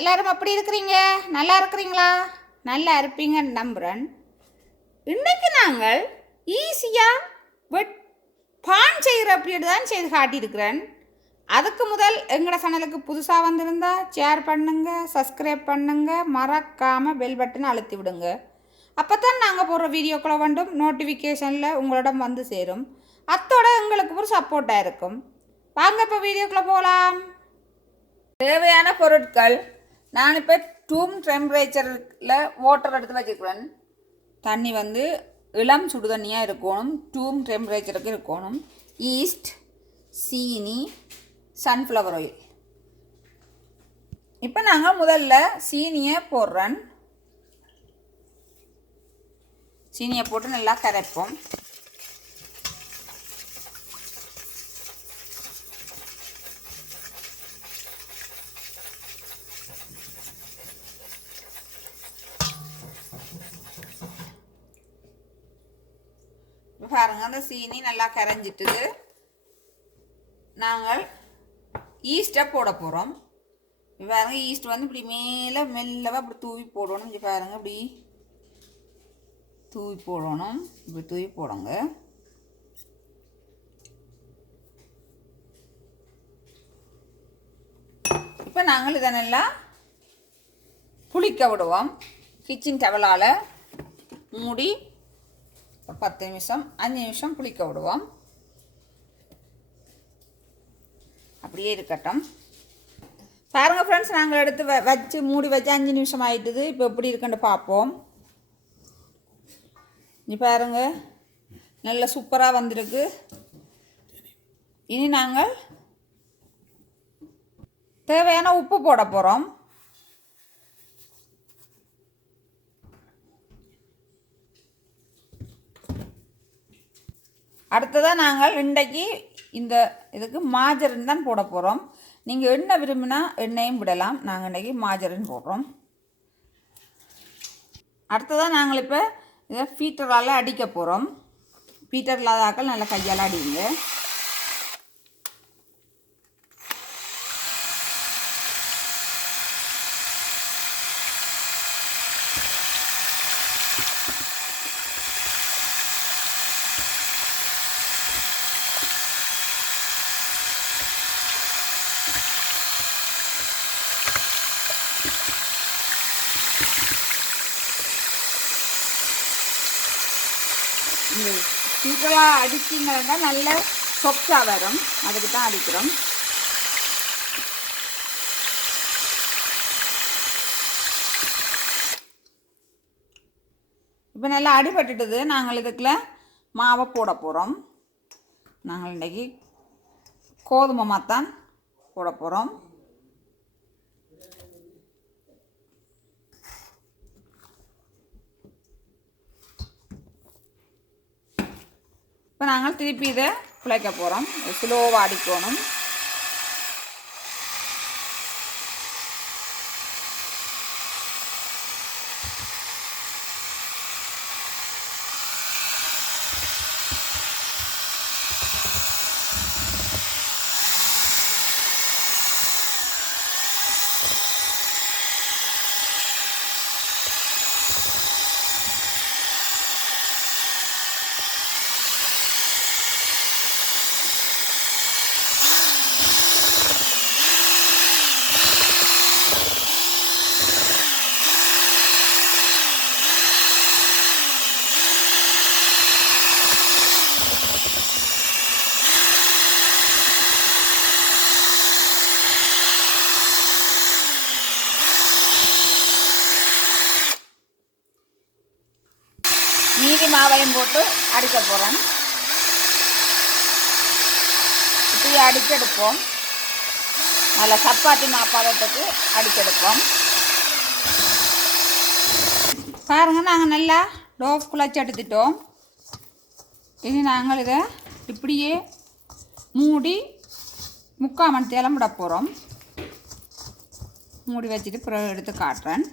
எல்லாரும் எப்படி இருக்கிறீங்க? நல்லா இருக்கிறீங்களா? நல்லா இருப்பீங்கன்னு நம்புகிறேன் இன்னைக்கு நாங்கள் ஈஸியாக வெட் பான் செய்கிற அப்படி தான் செய்து காட்டியிருக்கிறேன். அதுக்கு முதல் எங்களோட சேனலுக்கு புதுசாக வந்திருந்தா ஷேர் பண்ணுங்க சப்ஸ்கிரைப் பண்ணுங்க மறக்காமல் பெல் பட்டன் அழுத்தி விடுங்க. அப்போ தான் நாங்கள் போடுற வீடியோக்களை வேண்டும் நோட்டிஃபிகேஷனில் உங்களிடம் வந்து சேரும். அத்தோட எங்களுக்கு ஒரு சப்போர்ட்டாக இருக்கும். வாங்க இப்போ வீடியோக்குள்ளே போகலாம் தேவையான பொருட்கள் நான் இப்போ டூம் டெம்பரேச்சரில் வாட்டர் எடுத்து வச்சுக்கிறேன் தண்ணி வந்து இளம் சுடுதண்ணியாக இருக்கணும். டூம் டெம்பரேச்சருக்கு இருக்கணும். ஈஸ்ட் சீனி சன்ஃப்ளவர் ஆயில் இப்போ நாங்கள் முதல்ல சீனியை போடுறேன். சீனியை போட்டு நல்லா கரைப்போம். இப்போ பாருங்க அந்த சீனி நல்லா கரைஞ்சிட்டுது. நாங்கள் ஈஸ்ட்டை போட போகிறோம் இப்போ பாருங்க ஈஸ்ட் வந்து இப்படி மேலே மெல்லவா இப்படி தூவி போடணும். இங்கே பாருங்க இப்படி தூவி போடணும். இப்படி தூவி போடுங்க. இப்போ நாங்கள் இதை நல்லா புளிக்க விடுவோம். கிச்சன் டவலால் மூடி ஒரு பத்து நிமிஷம் அஞ்சு நிமிஷம் புளிக்க விடுவோம். அப்படியே இருக்கட்டும். பாருங்கள் ஃப்ரெண்ட்ஸ் நாங்கள் எடுத்து வ வச்சு மூடி வச்சு அஞ்சு நிமிஷம் ஆகிட்டுது இப்போ எப்படி இருக்குன்னு பார்ப்போம். இங்க பாருங்கள் நல்ல சூப்பராக வந்திருக்கு. இனி நாங்கள் தேவையான உப்பு போட போகிறோம் அடுத்ததாக நாங்கள் இன்றைக்கு இந்த இதுக்கு மாஜரின் தான் போட போகிறோம் நீங்கள் எண்ணெய் விரும்பினா எண்ணெயும் விடலாம். நாங்கள் இன்றைக்கி மாஜரின் போடுறோம். அடுத்ததாக நாங்கள் இப்போ இதை ஃபீட்டரால் அடிக்க போகிறோம் ஃபீட்டர் இல்லாதாக்கள் நல்லா கையால் அடிங்க இந்த ஃபீட்டராக அடிச்சிங்கன்னா நல்ல சொப்ஸாக வரும். அதுக்கு தான் அடிக்கிறோம். இப்போ நல்லா அடிபட்டுட்டுது. நாங்கள் இதுக்குள்ள மாவை போட போகிறோம் நாங்கள் இன்றைக்கி கோதுமை மாத்தான் போட போகிறோம் இப்போ நாங்கள் திருப்பி இதை குழைக்க போகிறோம். ஸ்லோவாக அடிக்கணும். மாவையும் போட்டு அடிக்க போகிறேன் இப்படியே அடிச்செடுப்போம் நல்ல சப்பாத்தி மாப்பாதத்துக்கு அடிச்செடுப்போம் பாருங்கள் நாங்கள் நல்லா டோஃப் குழச்சி எடுத்துட்டோம். இனி நாங்கள் இதை இப்படியே மூடி முக்கால் மணி தேலம் விட போகிறோம் மூடி வச்சுட்டு பிறகு எடுத்து காட்டுறேன்.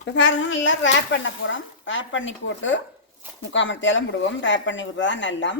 இப்போ பாருங்க நல்லா ரேப் பண்ண போகிறோம் ரேப் பண்ணி போட்டு முக்கால் மணி தேலம் விடுவோம் ரேப் பண்ணி விடுறதா நல்லா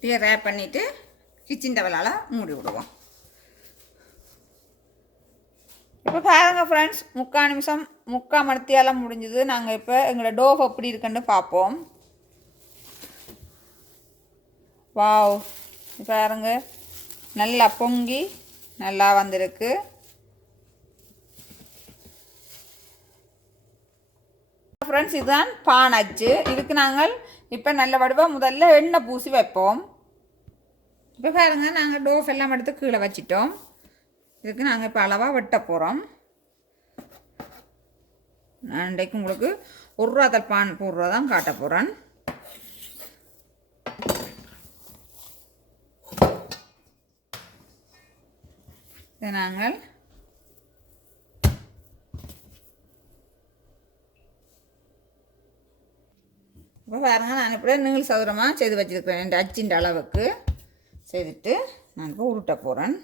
இப்படியே ரேப் பண்ணிவிட்டு கிச்சன் டவலால் மூடி விடுவோம். இப்போ பாருங்கள் ஃப்ரெண்ட்ஸ் முக்கால் நிமிஷம் முக்கால் மணித்தியாலம் முடிஞ்சுது. நாங்கள் இப்போ எங்களோட டோஃப் எப்படி இருக்குன்னு பார்ப்போம். வாவ் பாருங்க. நல்லா பொங்கி நல்லா வந்திருக்கு. ஃப்ரெண்ட்ஸ் இதுதான் பான் அச்சு இதுக்கு நாங்கள் இப்போ நல்ல வடிவாக முதல்ல எண்ணெய் பூசி வைப்போம். இப்போ பாருங்க நாங்கள் டோஃப் எல்லாம் எடுத்து கீழே வச்சிட்டோம். இதுக்கு நாங்கள் இப்போ அளவாக வெட்ட போகிறோம் நான் இன்றைக்கு உங்களுக்கு ஒரு ரூபா தல் பான் போடுறதா தான் காட்ட போகிறேன் இதை நாங்கள் இப்போ பாருங்கள் நான் இப்படி நீள் சதுரமாக செய்து வச்சுருக்கிறேன் இந்த அச்சின் அளவுக்கு. செய்துட்டு நான் இப்போ உருட்ட போகிறேன்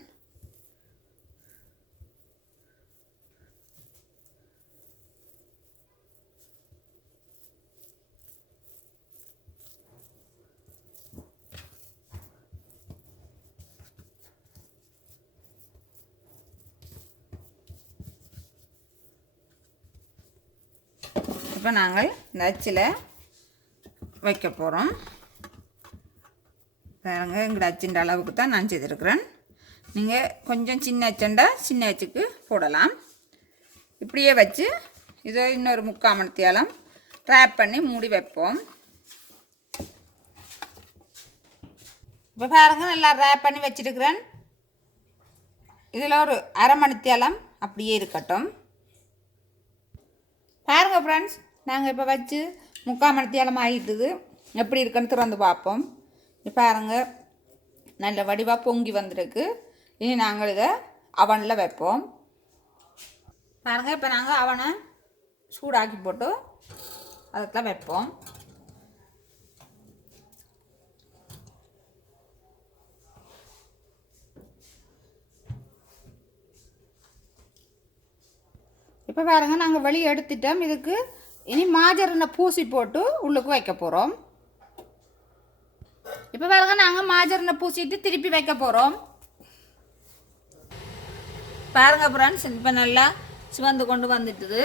இப்போ நாங்கள் இந்த அச்சில் வைக்க போகிறோம் பாருங்கள் எங்களோட அச்சின்ற அளவுக்கு தான் நான் செய்திருக்கிறேன். நீங்கள் கொஞ்சம் சின்ன அச்சண்டா சின்ன அச்சுக்கு போடலாம். இப்படியே வச்சு இதோ இன்னொரு முக்கால் மணித்தியாலம் ரேப் பண்ணி மூடி வைப்போம். இப்போ பாருங்கள் நல்லா ரேப் பண்ணி வச்சிருக்கிறேன். இதில் ஒரு அரை மணித்தியாலம் அப்படியே இருக்கட்டும். பாருங்கள் ஃப்ரெண்ட்ஸ் நாங்கள் இப்போ வச்சு முக்கால் மணித்தியாலம் ஆகிட்டுது எப்படி இருக்குன்னு திறந்து பார்ப்போம். இப்போ பாருங்க. நல்ல வடிவாக பொங்கி வந்திருக்கு. இனி நாங்கள் இதை அவனில் வைப்போம். பாருங்க இப்போ நாங்கள் அவனை சூடாக்கி போட்டு அதுக்கெல்லாம் வைப்போம். இப்போ பாருங்க நாங்கள் வழி எடுத்துட்டோம். இதுக்கு இனி மாஜரனை பூசி போட்டு உள்ளுக்கு வைக்க போகிறோம் இப்போ பாருங்க நாங்கள் மாஜரனை பூசிட்டு திருப்பி வைக்க போகிறோம் பாருங்க ஃப்ரெண்ட்ஸ் இப்போ நல்லா சிவந்து கொண்டு வந்துட்டுது.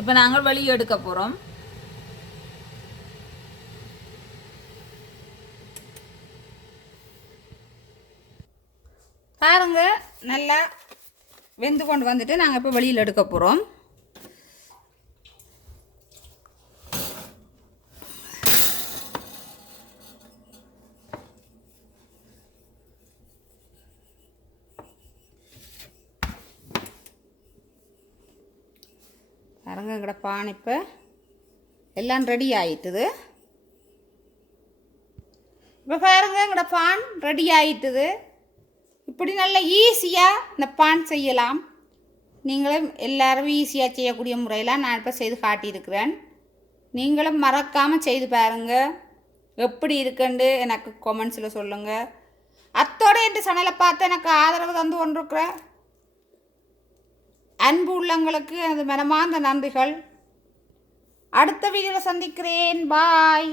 இப்போ நாங்கள் வெளியே எடுக்க போகிறோம் பாருங்க நல்லா வெந்து கொண்டு வந்துட்டு நாங்கள் இப்போ வெளியில் எடுக்க போகிறோம் பாருங்க எங்களோட பான் இப்போ எல்லாம் ரெடி ஆயிட்டுது. இப்போ பாருங்க எங்களோட பான் ரெடி ஆயிட்டுது. இப்படி நல்ல ஈஸியாக இந்த பான் செய்யலாம். நீங்களும் எல்லோரும் ஈஸியாக செய்யக்கூடிய முறையில் நான் இப்போ செய்து காட்டியிருக்கிறேன். நீங்களும் மறக்காமல் செய்து பாருங்கள் எப்படி இருக்குன்னு எனக்கு கொமெண்ட்ஸில் சொல்லுங்கள் அத்தோட என் சேனலை பார்த்து எனக்கு ஆதரவு தந்து கொண்டிருக்கிறேன் அன்பு உள்ளங்களுக்கு எனது மனமார்ந்த நன்றிகள். அடுத்த வீடியோவில் சந்திக்கிறேன். பாய்